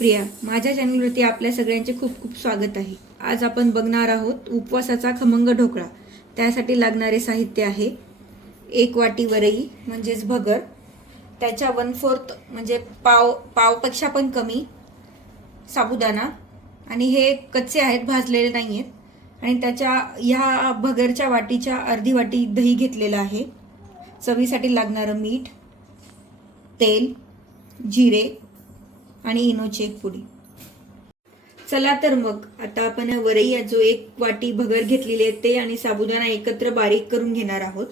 सुप्रिया. माझ्या चॅनलवरती आपल्या सगळ्यांचे खूप खूप स्वागत आहे. आज आपण बघणार आहोत उपवासाचा खमंग ढोकळा. त्यासाठी लागणारे साहित्य आहे 1 वाटी वरई म्हणजेच भगर, त्याच्या 1/4 म्हणजे पावपेक्षा पण कमी साबुदाणा, आणि हे कच्चे आहेत, भाजलेले नाही आहेत. आणि त्याच्या ह्या भगरच्या वाटीच्या अर्धी वाटी दही घेतलेलं आहे. चवीसाठी लागणारं मीठ, तेल, जिरे आणि इनोची एक पुडी. चला तर मग आता आपण वरई जो 1 वाटी भगर घेतलेली आहे ते आणि साबुदाणा एकत्र बारीक करून घेणार आहोत.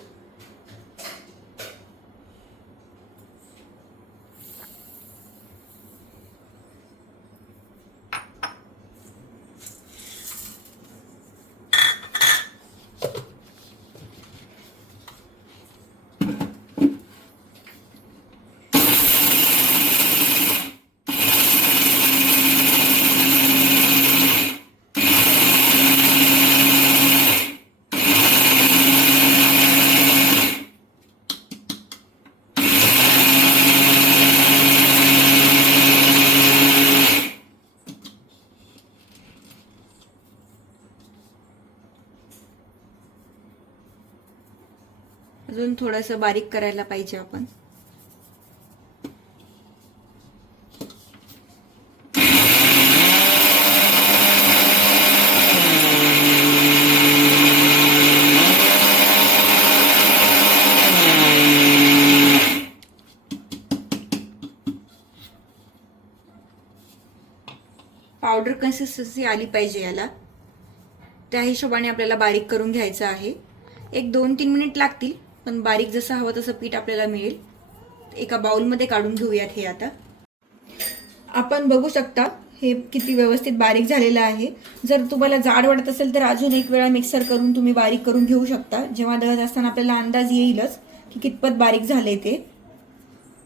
अजून थोडंसं बारीक करायला पाहिजे आपण. पावडर कन्सिस्टन्सी आली पाहिजे याला, त्या हिशोबाने आपल्याला बारीक करून घ्यायचं आहे. 1-2-3 मिनिट लागतील, पण बारीक जसं हवं तसं पीठ आपल्याला मिळेल. एका बाउलमध्ये काढून घेऊयात हे. आता आपण बघू शकता हे किती व्यवस्थित बारीक झालेलं आहे. जर तुम्हाला जाड वाटत असेल तर अजून एक वेळा मिक्सर करून तुम्ही बारीक करून घेऊ शकता. जेव्हा दळत असताना आपल्याला अंदाज येईलच की कितपत बारीक झाले ते.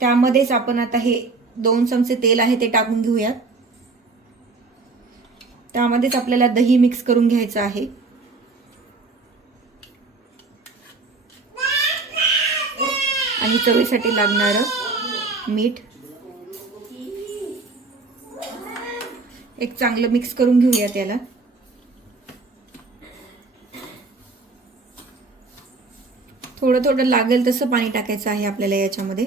त्यामध्येच आपण आता हे 2 चमचे तेल आहे ते टाकून घेऊयात. त्यामध्येच आपल्याला दही मिक्स करून घ्यायचं आहे. आणि चवीसाठी लागणारं मीठ. एक चांगलं मिक्स करून घेऊया त्याला. थोडं थोडं लागेल तसं पाणी टाकायचं आहे आपल्याला याच्यामध्ये.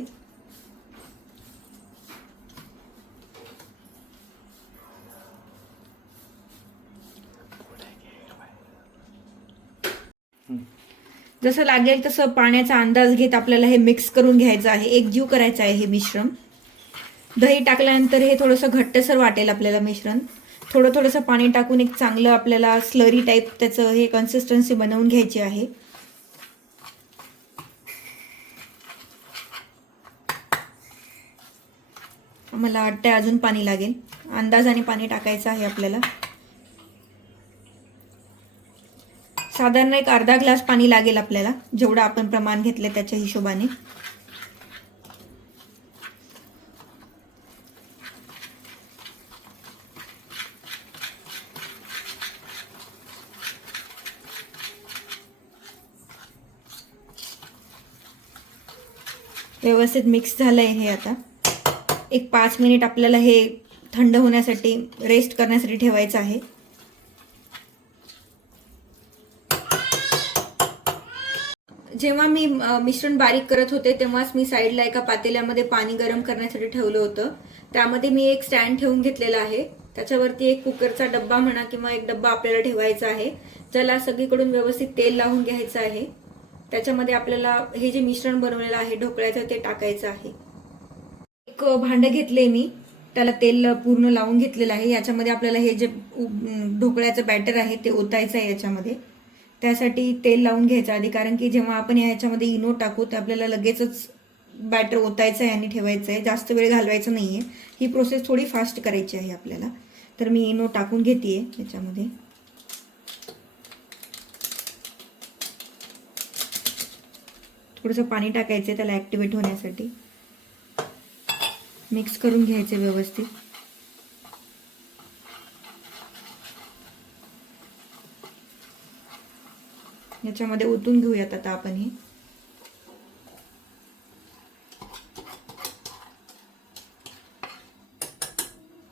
जसं लागेल तसं पाण्याचा अंदाज घेत आपल्याला हे मिक्स करून घ्यायचं आहे. एकजीव करायचं आहे हे मिश्रण. दही टाकल्यानंतर हे थोडंसं घट्टसर वाटेल आपल्याला मिश्रण. थोडंसं पाणी टाकून एक चांगलं आपल्याला स्लरी टाईप त्याचं हे कन्सिस्टन्सी बनवून घ्यायची आहे. मला वाटतंय अजून पाणी लागेल. अंदाजाने पाणी टाकायचं आहे आपल्याला. साधारण एक अर्धा ग्लास पाणी लागेल आपल्याला, जेवढं आपण प्रमाण घेतले त्याच्या हिशोबाने. व्यवस्थित मिक्स झालंय हे. आता एक 5 मिनिट आपल्याला हे थंड होण्यासाठी, रेस्ट करण्यासाठी ठेवायचं आहे. जेव्हा मी मिश्रण बारीक करत होते तेव्हाच मी साईडला एका पातेल्यामध्ये पाणी गरम करण्यासाठी ठेवलं होतं. त्यामध्ये मी एक स्टँड ठेवून घेतलेला आहे. त्याच्यावरती एक कुकरचा डब्बा म्हणा किंवा एक डब्बा आपल्याला ठेवायचा आहे, ज्याला सगळीकडून व्यवस्थित तेल लावून घ्यायचं आहे. त्याच्यामध्ये आपल्याला हे जे मिश्रण बनवलेलं आहे ढोकळ्याचं ते टाकायचं आहे. एक भांडं घेतले मी, त्याला तेल पूर्ण लावून घेतलेलं आहे. याच्यामध्ये आपल्याला हे जे ढोकळ्याचं बॅटर आहे ते ओतायचं आहे याच्यामध्ये. त्यासाठी तेल लावून घ्यायचं आधी, कारण की जेव्हा आपण ह्याच्यामध्ये इनो टाकू तर आपल्याला लगेचच बॅटर ओतायचं आहे आणि ठेवायचं आहे. जास्त वेळ घालवायचं नाही आहे. ही प्रोसेस थोडी फास्ट करायची आहे आपल्याला. तर मी इनो टाकून घेते याच्यामध्ये. थोडंसं पाणी टाकायचं आहे त्याला ॲक्टिवेट होण्यासाठी. मिक्स करून घ्यायचं व्यवस्थित. याच्यामध्ये ओतून घेऊयात आता आपण हे.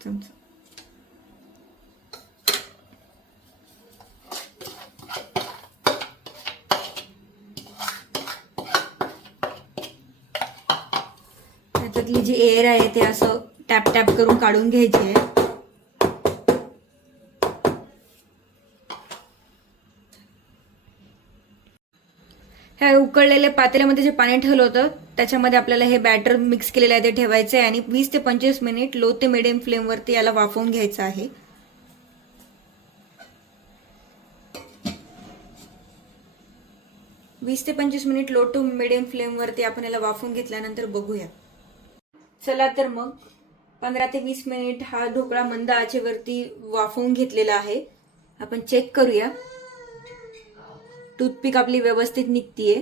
चमचा त्याच्यातली जी एअर आहे ते असं टॅप टॅप करून काढून घ्यायची आहे. ह्या उकळलेल्या पातेल्यामध्ये जे पाणी ठेवलं होतं त्याच्यामध्ये आपल्याला हे बॅटर मिक्स केलेलं आहे ते ठेवायचं आहे आणि 20 ते 25 मिनिट लो ते मिडियम फ्लेमवरती याला वाफवून घ्यायचं आहे. 20 ते 25 मिनिट लो टू मिडियम फ्लेमवरती आपण याला वाफवून घेतल्यानंतर बघूया. चला तर मग 15 ते 20 मिनिट हा ढोकळा मंद आचेवरती वाफवून घेतलेला आहे. आपण चेक करूया. टूथपिक आपली व्यवस्थित निघतीये,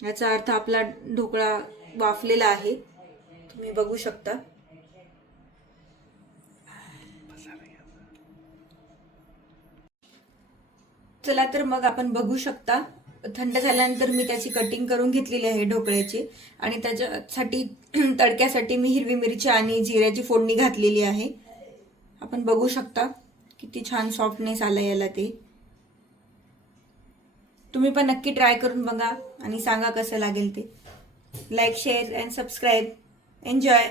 याचा अर्थ आपला ढोकळा वाफलेला आहे. तुम्ही बघू शकता. चला तर मग आपण बघू शकता. थंड झाल्यानंतर मी त्याची कटिंग करून घेतलेली आहे ढोकळ्याची आणि त्याच्यासाठी तडक्यासाठी मी हिरवी मिरची आणि जिऱ्याची फोडणी घातलेली आहे. आपण बघू शकता किती छान सॉफ्टनेस आला याला ते. तुम्ही पण नक्की ट्राय करून बघा आणि सांगा कसं लागेल ते. Like, share and subscribe. Enjoy.